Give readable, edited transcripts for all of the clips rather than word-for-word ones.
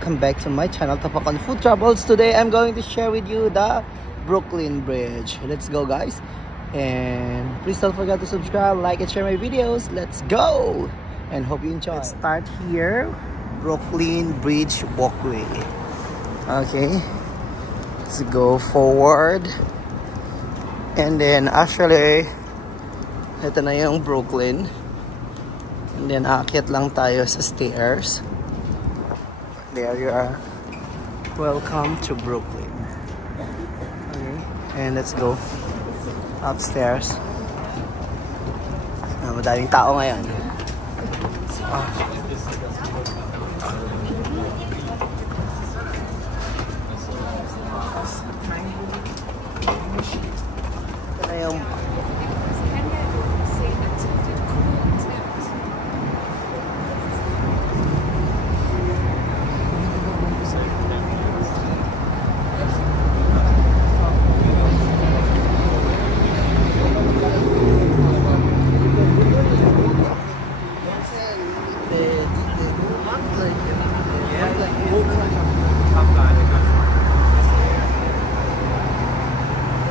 welcome back to my channel, Tapak on Food Travels. Today I'm going to share with you the Brooklyn Bridge. Let's go, guys, and please don't forget to subscribe, like, and share my videos. Let's go, and hope you enjoy. Let's start here, Brooklyn Bridge walkway. Okay, let's go forward, and then actually ito na yung Brooklyn, and then aakyat lang tayo sa stairs. There you are. Welcome to Brooklyn. Okay, and let's go upstairs. Madaming tao ngayon. Ito na yung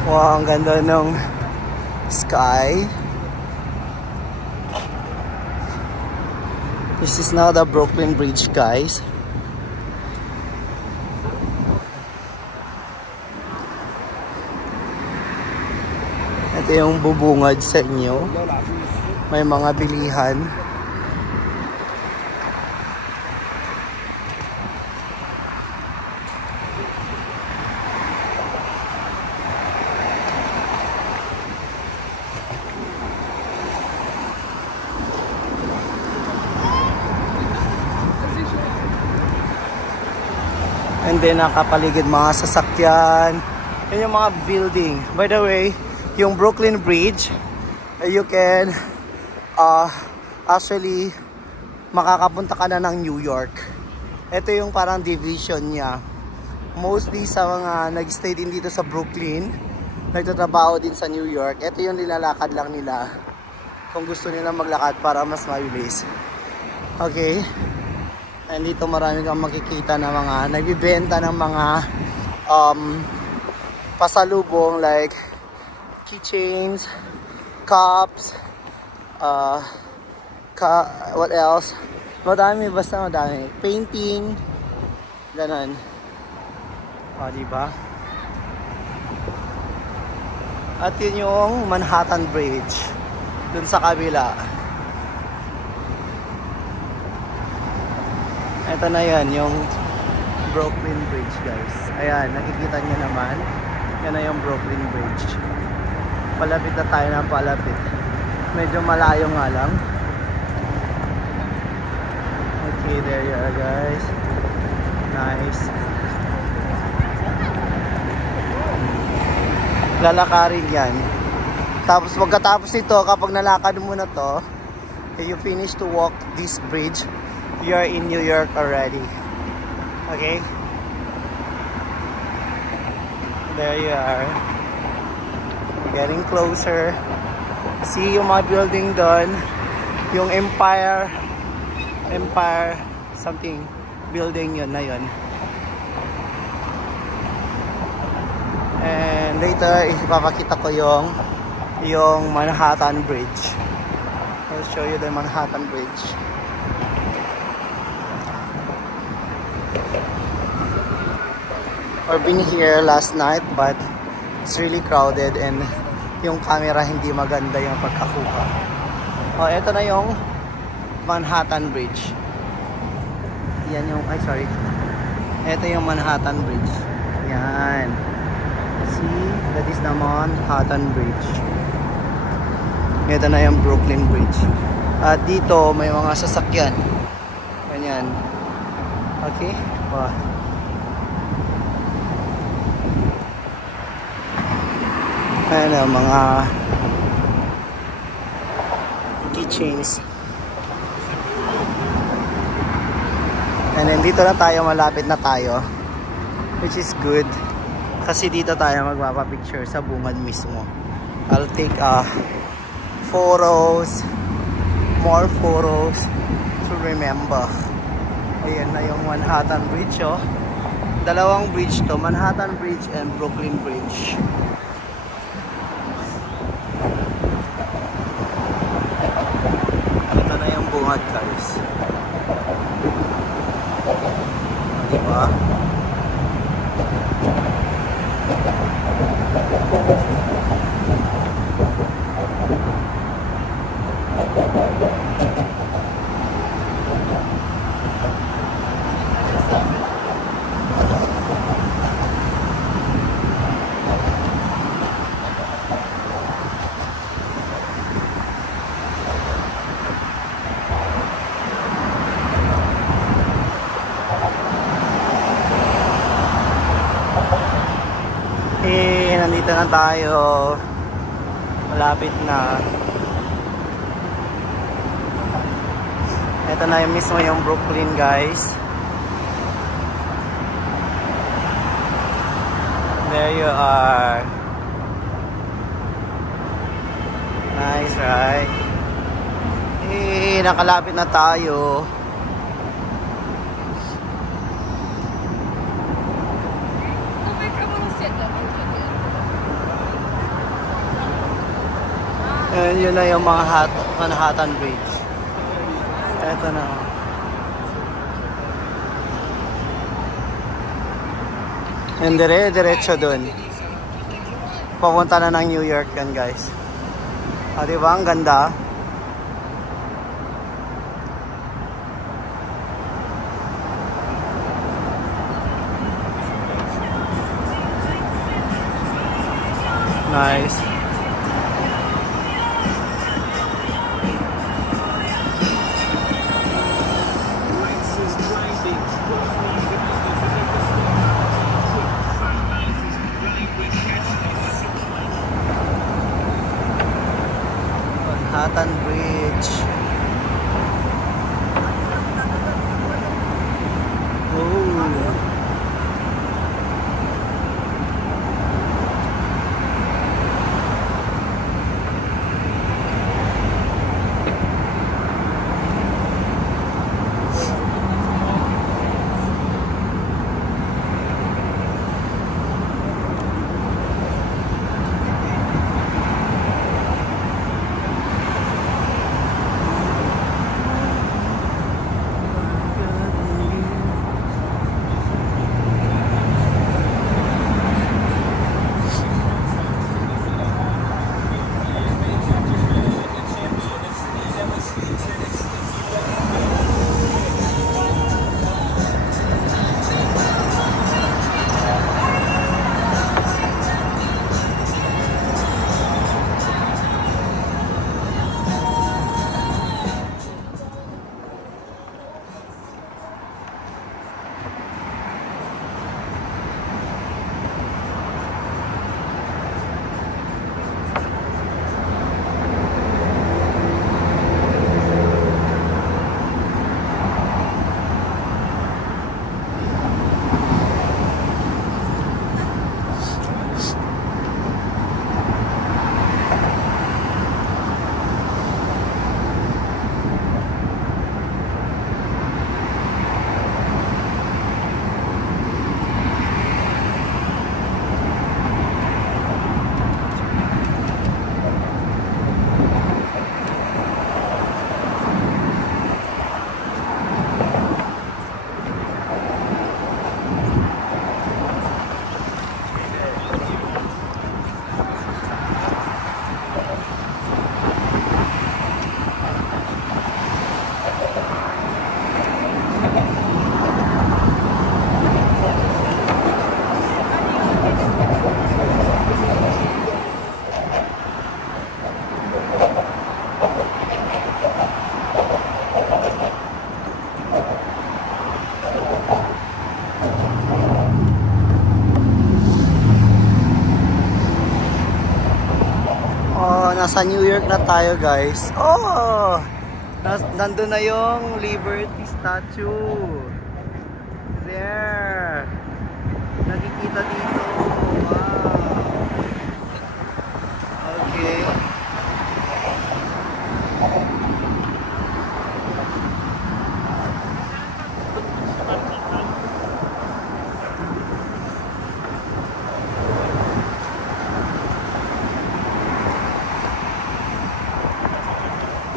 wow, ang ganda ng sky. This is now the Brooklyn Bridge, guys. Ito yung bubungad sa inyo. May mga bilihan. And then nakapaligid mga sasakyan. Yan yung mga building. By the way, yung Brooklyn Bridge, you can actually makakapunta ka na ng New York. Ito yung parang division niya. Mostly sa mga nag-stay din dito sa Brooklyn, nagtatrabaho din sa New York, ito yung nilalakad lang nila kung gusto nila maglakad para mas mabilis. Okay, and dito marami kang makikita na mga nagbibenta ng mga pasalubong like keychains, cups, what else? Madami, basta madami. Painting, ganun. O, diba? At yun yung Manhattan Bridge, dun sa kabila. Ito na yan, yung Brooklyn Bridge, guys. Ayan, nakikita nyo naman. Yan na yung Brooklyn Bridge. Palapit na tayo na palapit. Medyo malayo nga lang. Okay, there you are, guys. Nice. Lalakarin yan. Tapos pagkatapos ito, kapag nalakad mo na to, you finish to walk this bridge, you are in New York already. Okay? There you are. Getting closer. See yung mga building doon. Yung Empire something building, yun na yun. And later ipapakita ko yung Manhattan Bridge. I'll show you the Manhattan Bridge. I've been here last night, but it's really crowded and yung camera hindi maganda yung pagkakuha. Oh, eto na yung Manhattan Bridge. Yan yung, ay sorry. Eto yung Manhattan Bridge. Yan. See, that is the Manhattan Bridge. Ito na yung Brooklyn Bridge. At dito may mga sasakyan. Ganyan. Okay? Wow. Ayan ang mga keychains. And then dito na tayo, malapit na tayo, which is good kasi dito tayo magpapapicture sa bungad mismo. I'll take photos, more photos to remember. Ayan na yung Manhattan Bridge, oh. Dalawang bridge to, Manhattan Bridge and Brooklyn Bridge. Ito na yung bungad, guys. Diba? Nandito na tayo. Malapit na. Ito na yung mismo yung Brooklyn, guys. There you are. Nice, right? Nakalapit na tayo. And yun na yung mga Manhattan Bridge. Eto na. And diretso dun. Papunta na ng New York yan, guys. Diba? Ang ganda. Nice. Manhattan Bridge. Oh. Nasa New York na tayo, guys. Oh! Nandun na yung Liberty Statue. There. Nakikita dito. Wow. Okay.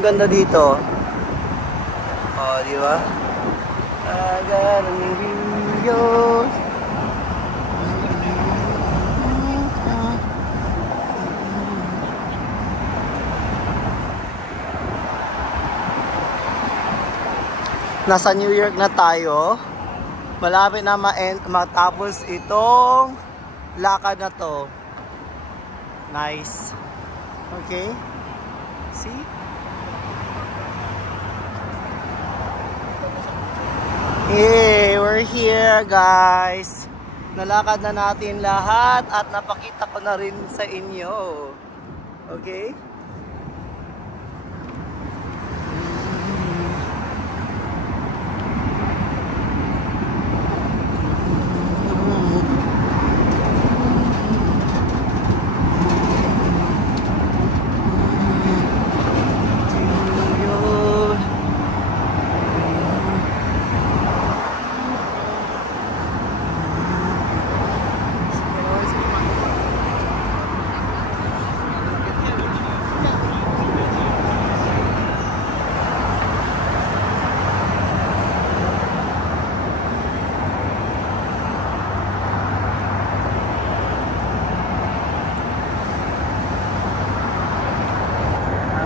Ganda dito. Oh, di ba? Rio. Nasa New York na tayo. Malapit na matapos itong lakad na to. Nice. Okay. See? Hey, we're here guys. Nalakad na natin lahat at napakita ko na rin sa inyo. Okay?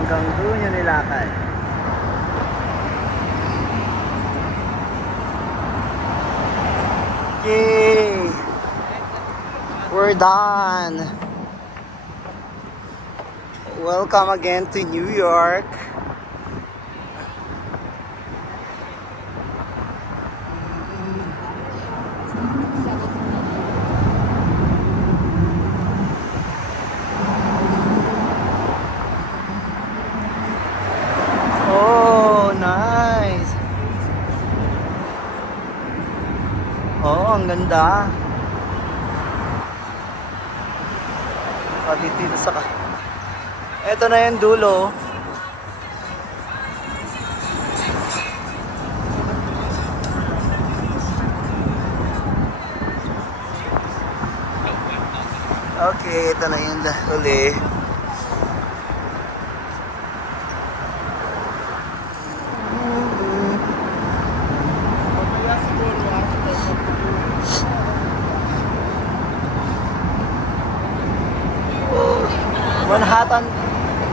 Hanggang doon yung nilakad. Yay! We're done. Welcome again to New York. Oh, ang ganda. Dito sa ito na yung dulo. Okay, ito na yung uli.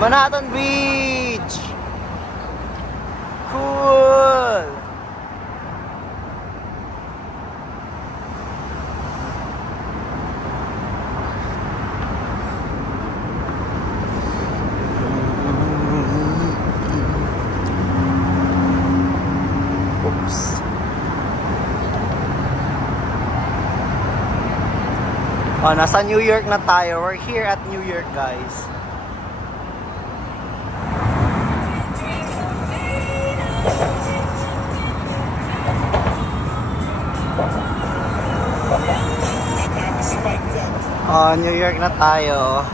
Manhattan Beach. Cool. Oops. Oh, nasa New York na tayo. We're here at New York, guys. Oh, New York na tayo.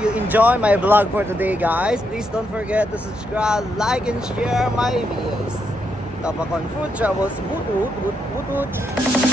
you enjoy my vlog for today, guys, please don't forget to subscribe, like, and share my videos. Tapakon Food Travels. Boot, boot, boot, boot, boot.